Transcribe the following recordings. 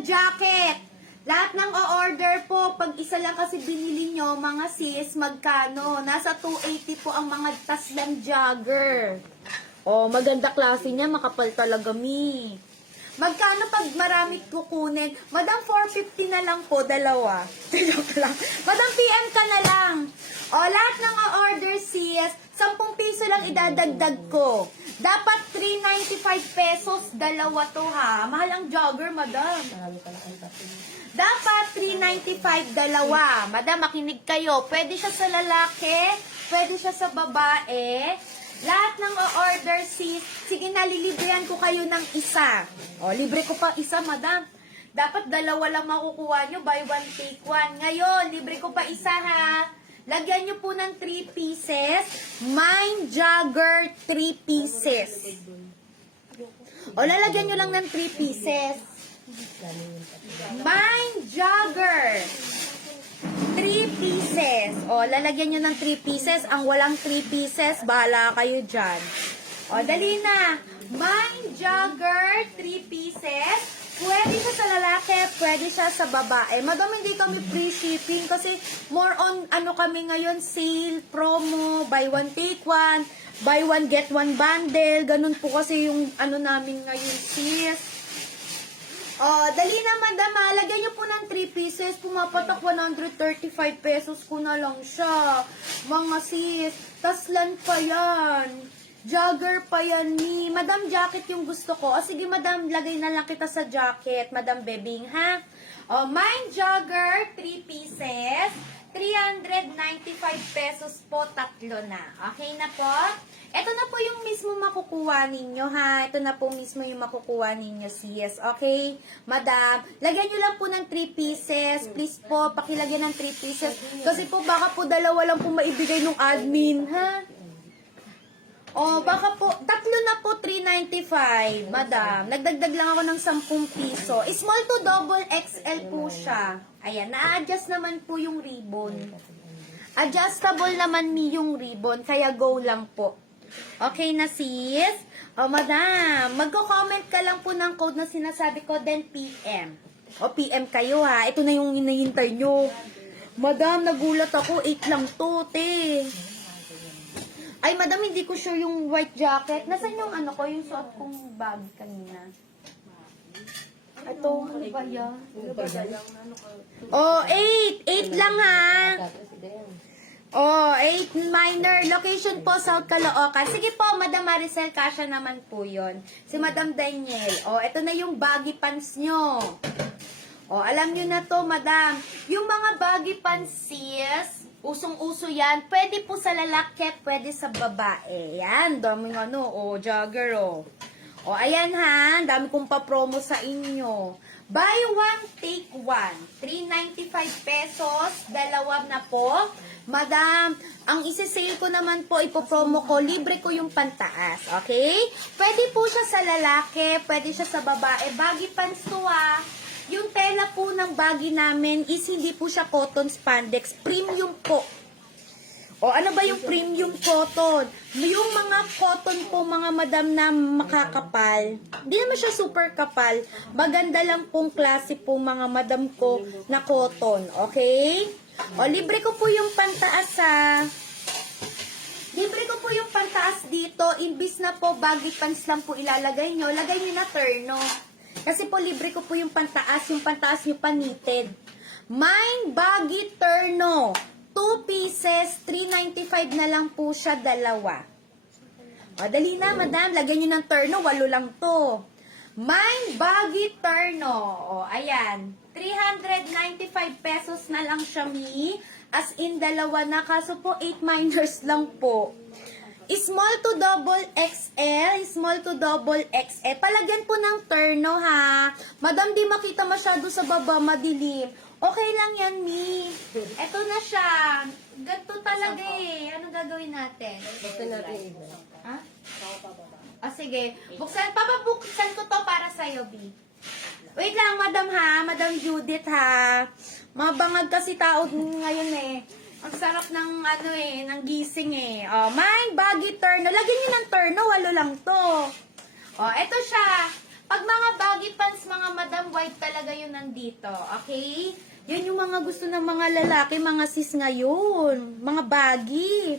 Jacket. Lahat ng o-order po, pag isa lang kasi binili nyo, mga sis, magkano? Nasa 280 po ang mga taslang jogger. Oh, maganda klase niya, makapal talaga mi. Magkano pag marami kukunin? Madam, 450 na lang po, dalawa. Joke lang. Madam, PM ka na lang. O, lahat ng o-order sis, 10 piso lang idadagdag ko. Dapat 395 pesos, dalawa to ha. Mahal ang jogger, madam. Dapat 395, dalawa. Madam, makinig kayo. Pwede siya sa lalaki, pwede siya sa babae. Lahat ng o-order sis, sige na, lilibrihan ko kayo ng isa. O, libre ko pa isa, madam. Dapat dalawa lang makukuha nyo, buy one, take one. Ngayon, libre ko pa isa ha. Lagyan nyo po ng 3 pieces. Mind jogger 3 pieces. O, lalagyan nyo lang ng 3 pieces. Mind jogger 3 pieces. O, lalagyan nyo ng 3 pieces. Ang walang 3 pieces, bahala kayo dyan. O, dali na. Mind jogger 3 pieces. Pwede siya sa lalaki, pwede siya sa babae. Madam, hindi kami free shipping kasi more on, ano kami ngayon, sale, promo, buy one, take one, buy one, get one bundle. Ganun po kasi yung ano namin ngayon, sis. Dali na, madam, lagyan nyo po ng 3 pieces, pumapatak 135 pesos ko na lang siya. Mga sis, taslan pa yan. Jogger pa yan ni. Madam, jacket yung gusto ko. O sige, madam, lagay na lang kita sa jacket. Madam Bebing, ha? O, mine jogger, 3 pieces. 395 pesos po, tatlo na. Okay na po? Ito na po yung mismo makukuha ninyo, ha? Ito na po mismo yung makukuha ninyo, sis. Okay? Madam, lagyan nyo lang po ng 3 pieces. Please po, pakilagyan ng 3 pieces. Kasi po, baka po dalawa lang po maibigay ng admin, ha? O, baka po, tatlo na po, 395, madam. Nagdagdag lang ako ng 10 piso. Small to double XL po siya. Ayan, na-adjust naman po yung ribbon. Adjustable naman mi yung ribbon, kaya go lang po. Okay na, sis? O, madam, magko-comment ka lang po ng code na sinasabi ko, then PM. O, PM kayo ha. Ito na yung hinahintay nyo. Madam, nagulat ako. 8 lang to, te. Ay, madam, hindi ko sure yung white jacket. Nasaan yung ano ko, yung suot kong bag kanina? Ito, ano ba yan? Oh, 8! 8 lang ha! Oh, 8 minor. Location po, South Caloocan. Sige po, Madam Maricel, kasha naman po yon. Si Madam Daniel. Oh, ito na yung baggy pants nyo. Oh, alam nyo na to, madam. Yung mga baggy pants, sis, usong-uso yan. Pwede po sa lalaki, pwede sa babae. Yan, daming ano, jogger, O, ayan ha, dami kong pa-promo sa inyo. Buy one, take one. 395 pesos, dalawa na po. Madam, ang isi-sale ko naman po, ipopromo ko, libre ko yung pantaas, okay? Pwede po siya sa lalaki, pwede siya sa babae. Baggy pants to ha. Yung tela po ng baggy namin is hindi po siya cotton spandex, premium po. O ano ba yung premium cotton? Yung mga cotton po, mga madam na makakapal. Hindi naman siya super kapal. Maganda lang pong klase po mga madam ko na cotton. Okay? O libre ko po yung pantaas ha. Libre ko po yung pantaas dito. Imbis na po baggy pants lang po ilalagay nyo, lagay nyo na terno. Kasi po libre ko po yung pantaas nyo panited. Mine baggy terno. 2 pieces, 395 na lang po siya, dalawa. O, dali na, madam. Lagyan nyo ng terno, 8 lang to. Mine baggy terno. O, ayan. 395 pesos na lang siya, mi. As in, dalawa na. Kaso po, 8 minors lang po. Small to double XL, small to double XL. Palagyan po ng terno, ha. Madam, di makita masyado sa baba, madilim. Okay lang yan, mi. Eto na siya. Ganto talaga eh. Ano gagawin natin? Buksan natin. Ha? Sige. Papabuksan ko to para sa'yo, B. Wait lang, madam ha. Madam Judith ha. Mabangag kasi tao ngayon eh. Ang sarap ng ng gising eh. Oh, mine, baggy terno. Lagyan nyo ng terno, 8 lang to. Oh, eto siya. Pag mga baggy pants, mga madam, white talaga yun nandito. Okay? Yun yung mga gusto ng mga lalaki, mga sis ngayon. Mga baggy.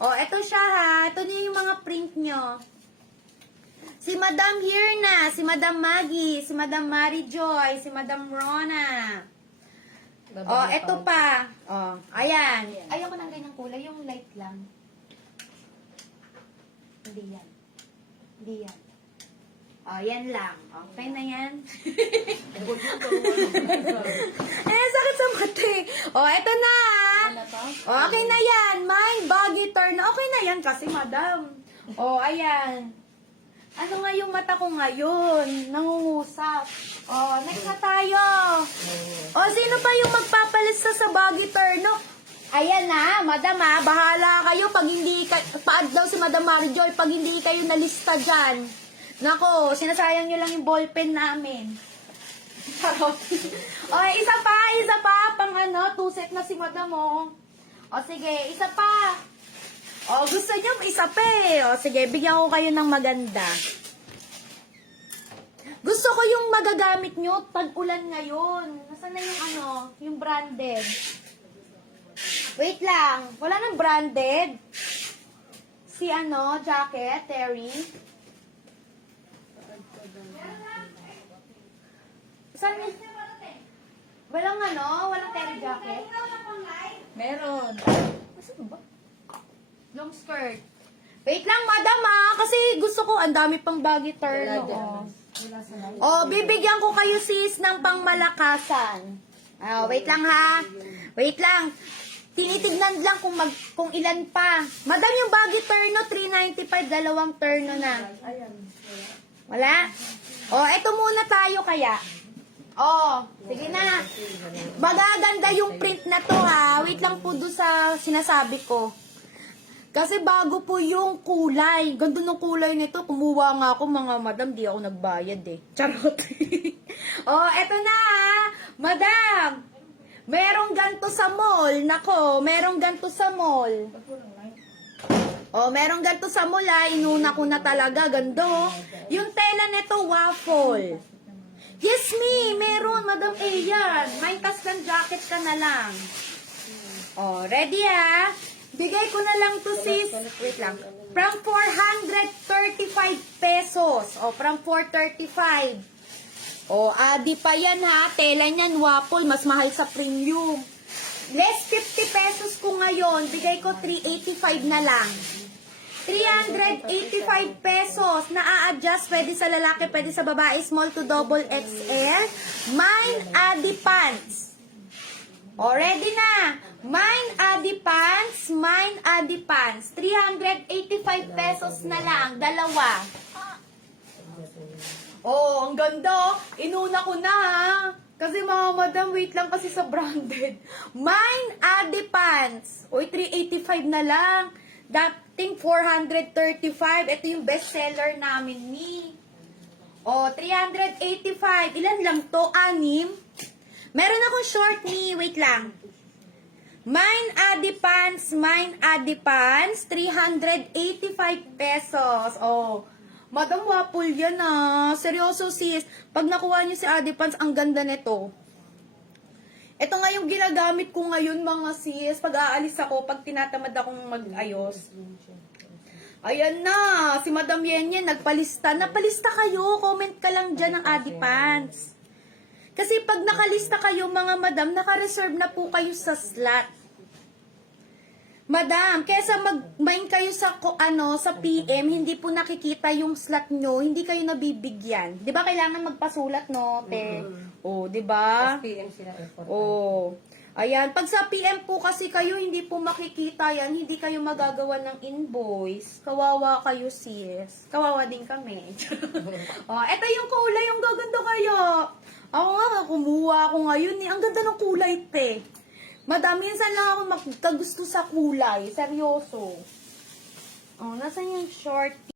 Oh, eto siya ha. Ito na yung mga print nyo. Si Madam Hirna, si Madam Maggie, si Madam Mary Joy, si Madam Rona. Oh, eto pa. Oh, ayan. Ayoko ng ganyang kulay, yung light lang. Hindi yan. Hindi yan. Oh, yan lang. Okay na yan. Sakit sa mati. Oh, eto na. Oh, okay na yan. Mine, baggy turn. Okay na yan kasi, madam. Oh, ayan. Ano nga yung mata ko ngayon? Nangungusap. Oh, next na tayo. Oh, sino pa yung magpapalista sa baggy turn? No? Ayan na, madam ha. Bahala kayo pag hindi paad daw si Madam Marjoy pag hindi kayo nalista dyan. Nako, sinasayang nyo lang yung ballpen namin. O, isa pa, pang 2 set na si Madam, oh. O, sige, isa pa. O, gusto nyo isa pa eh. O, sige, bigyan ko kayo ng maganda. Gusto ko yung magagamit nyo pag ulan ngayon. Nasaan na yung yung branded? Wait lang, wala nang branded. Si jacket, Terry. Saan yun? Walang terry jacket? Meron. Saan ba? Long skirt. Wait lang, madam kasi gusto ko, ang dami pang baggy turn. Bibigyan ko kayo sis ng pangmalakasan. Wait lang ha. Wait lang. Tinitignan lang kung ilan pa. Madam, yung baggy turno, 395, 2 turno na. Wala? Eto muna tayo kaya. Sige na. Magaganda yung print na to ha. Wait lang po doon sa sinasabi ko. Kasi bago po yung kulay. Ganda ng kulay nito. Kumuha nga ako mga madam. Di ako nagbayad eh. Charot. Eto na ha. Madam. Merong ganto sa mall. Nako, merong ganto sa mall. Merong ganto sa mall ha. Inuna ko na talaga. Gando. Yung tela nito, waffle. Yes, me. Meron, Madam A yan. May custom jacket ka na lang. Ready ha? Bigay ko na lang to sis. Wait lang. From 435 pesos. From 435. Adi pa yan ha. Tela niyan, waffle. Mas mahal sa premium. Less 50 pesos ko ngayon. Bigay ko 385 na lang. 385 pesos. Na-a-adjust. Pwede sa lalaki, pwede sa babae. Small to double XL. Mine Adi Pants. Ready na. Mine Adi Pants. Mine Adi Pants. 385 pesos na lang. Dalawa. Ang ganda. Inuna ko na ha. Kasi mga madam, wait lang kasi sa branded. Mine Adi Pants. 385 na lang. Dating 435. Ito yung bestseller namin ni. 385. Ilan lang to? 6. Meron akong short ni. Wait lang. Mine Adi Pants. Mine Adi Pants. 385 pesos. Madam, waffle yan Seryoso sis. Pag nakuha niyo si Adi Pants, ang ganda nito. Ito nga yung ginagamit ko ngayon mga sis. Pag aalis ako, pag tinatamad akong mag-ayos. Ayan na. Si Madam Yenyen nagpalista. Napalista kayo. Comment ka lang dyan ng Adi Pants. Kasi pag nakalista kayo mga madam, naka-reserve na po kayo sa slot. Madam, kesa mag-mine kayo sa sa PM, hindi po nakikita yung slot nyo, hindi kayo nabibigyan. 'Di ba kailangan magpasulat no, te? Di ba? PM sila effort. Ayan, pag sa PM po kasi kayo hindi po makikita yan, hindi kayo magagawa ng invoice. Kawawa kayo sis. Kawawa din kami. Eto yung kulay, yung gaganda kayo. Ako nga, kumuha ako ngayon Ang ganda ng kulay, te. Madam, minsan lang ako magkagusto sa kulay. Seryoso. Nasaan yung short?